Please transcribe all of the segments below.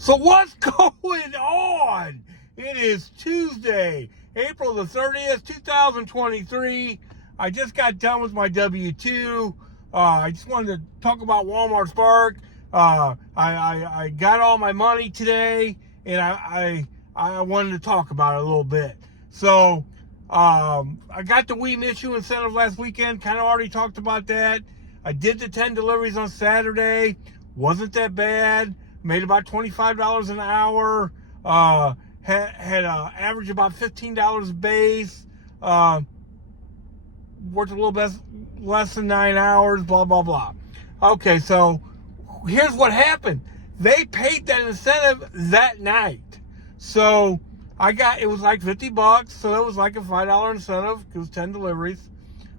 So what's going on? It is Tuesday, April the 30th, 2023. I just got done with my W-2. I just wanted to talk about Walmart Spark. I got all my money today, and I wanted to talk about it a little bit. So I got the Weem issue incentive last weekend. Kind of already talked about that. I did the 10 deliveries on Saturday. Wasn't that bad. Made about $25 an hour. Had average about $15 base. Worked a little bit less than 9 hours. Blah blah blah. Okay, so here's what happened. They paid that incentive that night. So it was like $50. So it was like a $5 incentive. It was 10 deliveries.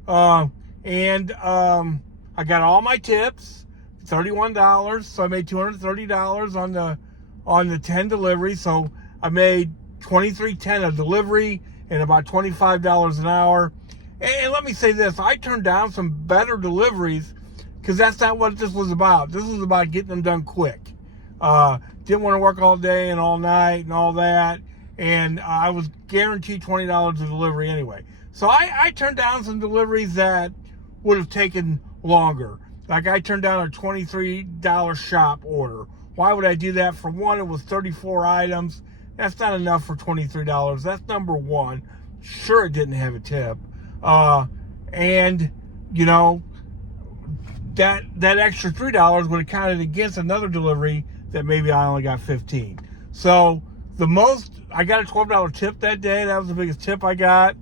I got all my tips. $31, so I made $230 on the 10 deliveries. So I made $23.10 a delivery and about $25 an hour. And let me say this, I turned down some better deliveries because that's not what this was about. This was about getting them done quick. Didn't want to work all day and all night and all that. And I was guaranteed $20 a delivery anyway. So I turned down some deliveries that would have taken longer. Like I turned down a $23 shop order. Why would I do that? For one, it was 34 items. That's not enough for $23. That's number one. Sure, it didn't have a tip. And, you know, that extra $3 would have counted against another delivery that maybe I only got 15. So I got a $12 tip that day. That was the biggest tip I got.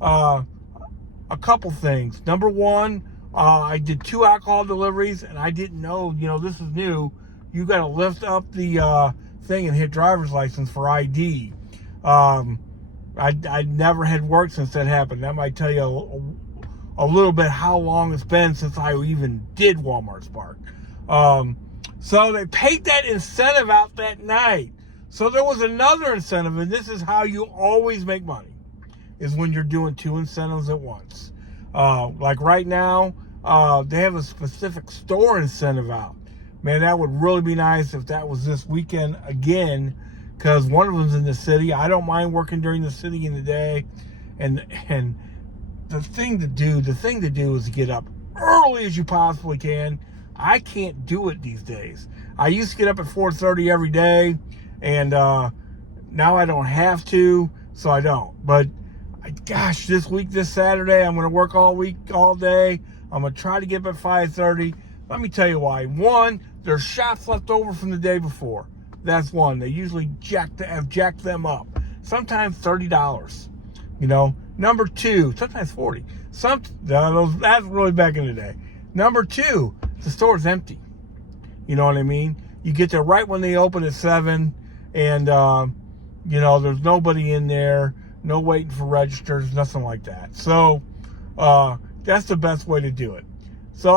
A couple things. Number one, I did 2 alcohol deliveries, and I didn't know, this is new. You got to lift up the thing and hit driver's license for ID. I never had worked since that happened. That might tell you a little bit how long it's been since I even did Walmart Spark. So they paid that incentive out that night. So there was another incentive, and this is how you always make money, is when you're doing 2 incentives at once. Like right now, they have a specific store incentive out. Man, that would really be nice if that was this weekend again, because one of them's in the city. I don't mind working during the city in the day, and the thing to do is get up early as you possibly can. I can't do it these days. I used to get up at 4:30 every day, and now I don't have to, so I don't. But gosh, this Saturday, I'm going to work all week, all day. I'm going to try to get up at 5:30. Let me tell you why. One, there's shots left over from the day before. That's one. They usually have jacked them up. Sometimes $30. Number two, sometimes 40. That's really back in the day. Number two, the store's empty. You know what I mean? You get there right when they open at 7, and there's nobody in there. No waiting for registers, nothing like that. So that's the best way to do it. So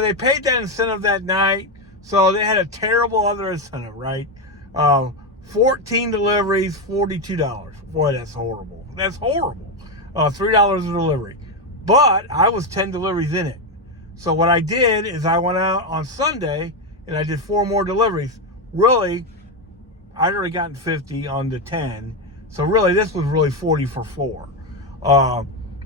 they paid that incentive that night. So they had a terrible other incentive, right? 14 deliveries, $42. Boy, that's horrible. That's horrible. $3 a delivery. But I was 10 deliveries in it. So what I did is I went out on Sunday and I did 4 more deliveries. Really, I'd already gotten 50 on the 10. So really, this was really 40 for 4.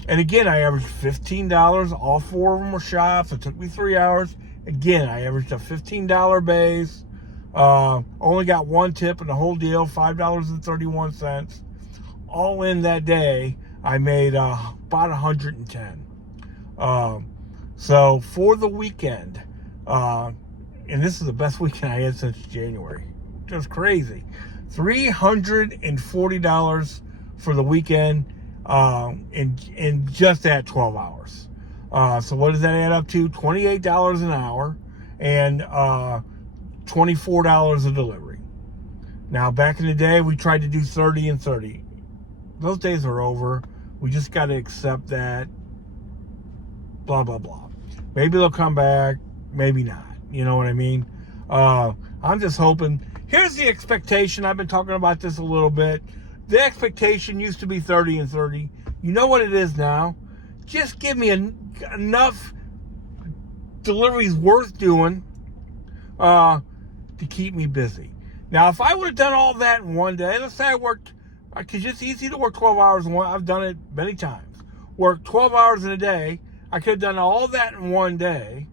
And again, I averaged $15. All 4 of them were shops. It took me 3 hours. Again, I averaged a $15 base. Only got 1 tip in the whole deal, $5.31. All in that day, I made about 110. So for the weekend, and this is the best weekend I had since January. Just crazy. $340 for the weekend in just that 12 hours. So what does that add up to? $28 an hour and $24 a delivery. Now, back in the day, we tried to do 30 and 30. Those days are over. We just got to accept that. Blah, blah, blah. Maybe they'll come back. Maybe not. You know what I mean? I'm just hoping. Here's the expectation. I've been talking about this a little bit. The expectation used to be 30 and 30. You know what it is now? Just give me enough deliveries worth doing to keep me busy. Now, if I would have done all that in one day, let's say I worked, because it's easy to work 12 hours in one. I've done it many times. Work 12 hours in a day. I could have done all that in one day,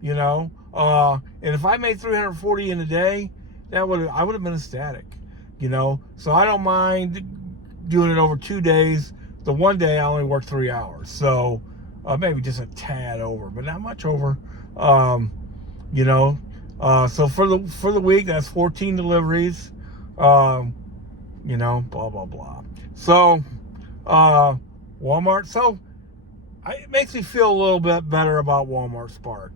you know. And if I made 340 in a day, I would have been ecstatic, you know. So I don't mind doing it over 2 days. The one day I only worked 3 hours, so maybe just a tad over, but not much over. You know. So for the week, that's 14 deliveries. You know, blah blah blah. So Walmart. So it makes me feel a little bit better about Walmart Spark.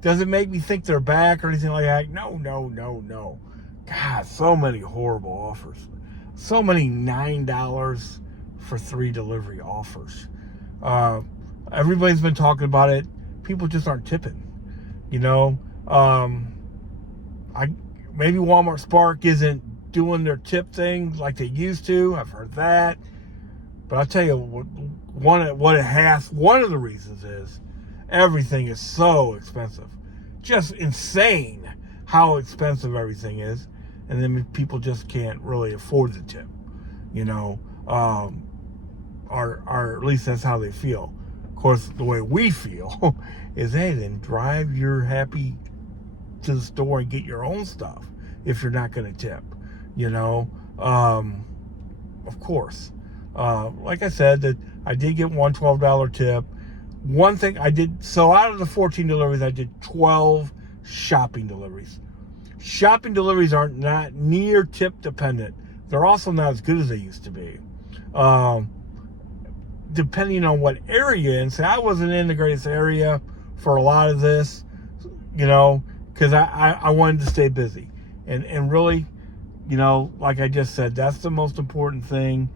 Does it make me think they're back or anything like that? No. God, so many horrible offers. So many $9 for 3 delivery offers. Everybody's been talking about it. People just aren't tipping. You know, maybe Walmart Spark isn't doing their tip thing like they used to. I've heard that. But I'll tell you one of the reasons is everything is so expensive. Just insane how expensive everything is. And then people just can't really afford the tip, you know, or at least that's how they feel. Of course, the way we feel is, hey, then drive your happy to the store and get your own stuff if you're not going to tip, you know. Of course. Like I said, that I did get one $12 tip. One thing I did, so out of the 14 deliveries, I did 12 shopping deliveries. Shopping deliveries are not near tip dependent. They're also not as good as they used to be. Depending on what area you're in. Say, I wasn't in the greatest area for a lot of this, you know, because I wanted to stay busy. And really, you know, like I just said, that's the most important thing.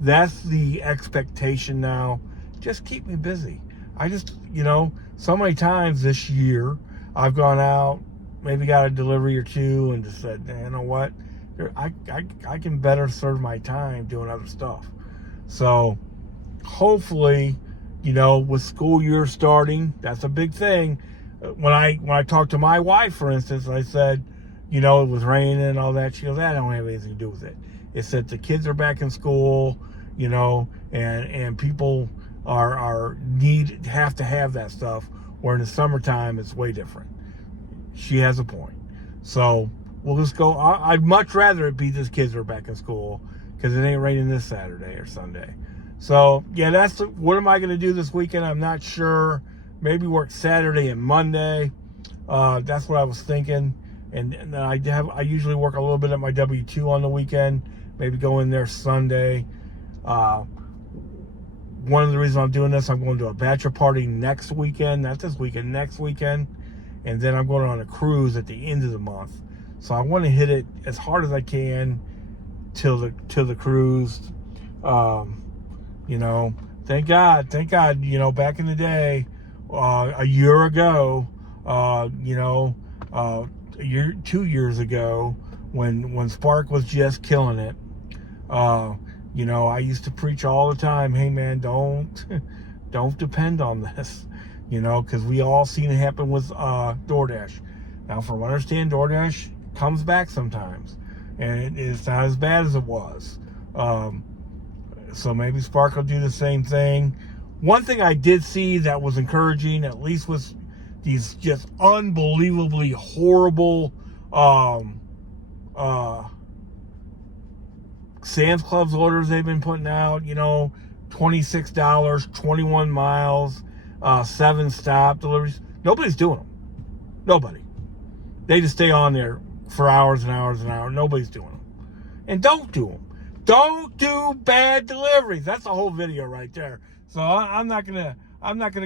That's the expectation now. Just keep me busy. I just, you know, so many times this year, I've gone out, maybe got a delivery or two, and just said, you know what, I can better serve my time doing other stuff. So hopefully, you know, with school year starting, that's a big thing. When I talked to my wife, for instance, I said, you know, it was raining and all that. She goes, that don't have anything to do with it. It's that the kids are back in school, you know, and people have to have that stuff, where in the summertime it's way different. She has a point. So we'll just go. I'd much rather it be just kids are back in school, because it ain't raining this Saturday or Sunday. So yeah, what am I going to do this weekend? I'm not sure. Maybe work Saturday and Monday. That's what I was thinking. And I usually work a little bit at my W-2 on the weekend. Maybe go in there Sunday. One of the reasons I'm doing this, I'm going to a bachelor party next weekend. Not this weekend, next weekend. And then I'm going on a cruise at the end of the month. So I want to hit it as hard as I can till the cruise. You know, thank God, you know, back in the day, a year ago, you know, 2 years ago, when Spark was just killing it, you know, I used to preach all the time, hey man, don't depend on this, you know, because we all seen it happen with Doordash. Now, from what I understand, Doordash comes back sometimes, and it's not as bad as it was. So maybe Spark will do the same thing. One thing I did see that was encouraging, at least, was these just unbelievably horrible Sam's Club's orders they've been putting out, you know, $26, 21 miles, 7 stop deliveries. Nobody's doing them. Nobody. They just stay on there for hours and hours and hours. Nobody's doing them. And don't do them. Don't do bad deliveries. That's a whole video right there. So I'm not gonna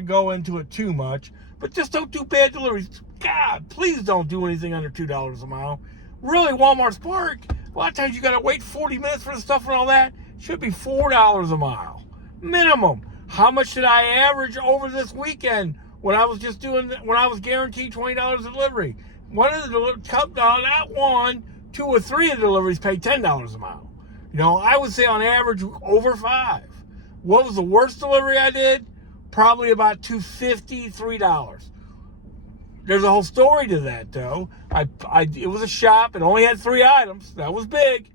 go into it too much, but just don't do bad deliveries. God, please don't do anything under $2 a mile. Really, Walmart Spark, a lot of times you gotta wait 40 minutes for the stuff and all that. Should be $4 a mile minimum. How much did I average over this weekend when I was guaranteed $20 a delivery? One of the not one, 2 or 3 of the deliveries paid $10 a mile. You know, I would say on average over 5. What was the worst delivery I did? Probably about $2.50, $3. There's a whole story to that, though. it was a shop. It only had 3 items. That was big.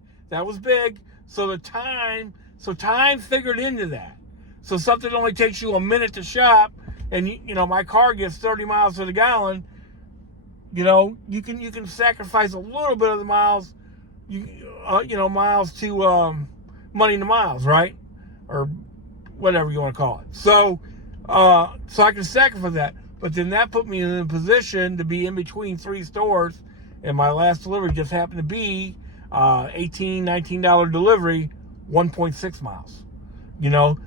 So time figured into that. So something that only takes you a minute to shop, and my car gets 30 miles to the gallon. You can sacrifice a little bit of the miles, miles to money to miles, right? Or whatever you want to call it. So I can sacrifice that. But then that put me in a position to be in between 3 stores, and my last delivery just happened to be $18, $19 delivery, 1.6 miles.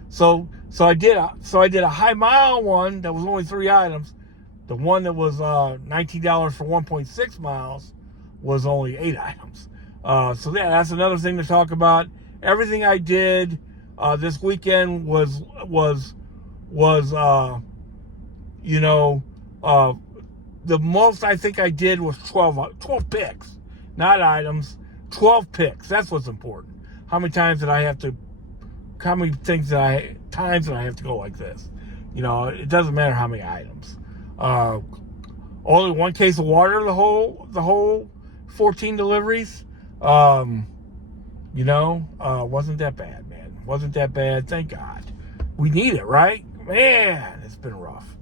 So I did a high mile one that was only 3 items. The one that was $19 for 1.6 miles was only 8 items. So that's another thing to talk about. Everything I did this weekend was the most I think I did was 12 picks, not items, 12 picks. That's what's important. How many times did I have to go like this? It doesn't matter how many items. Only 1 case of water the whole 14 deliveries. Wasn't that bad, man. Wasn't that bad. Thank God. We need it, right? Man, it's been rough.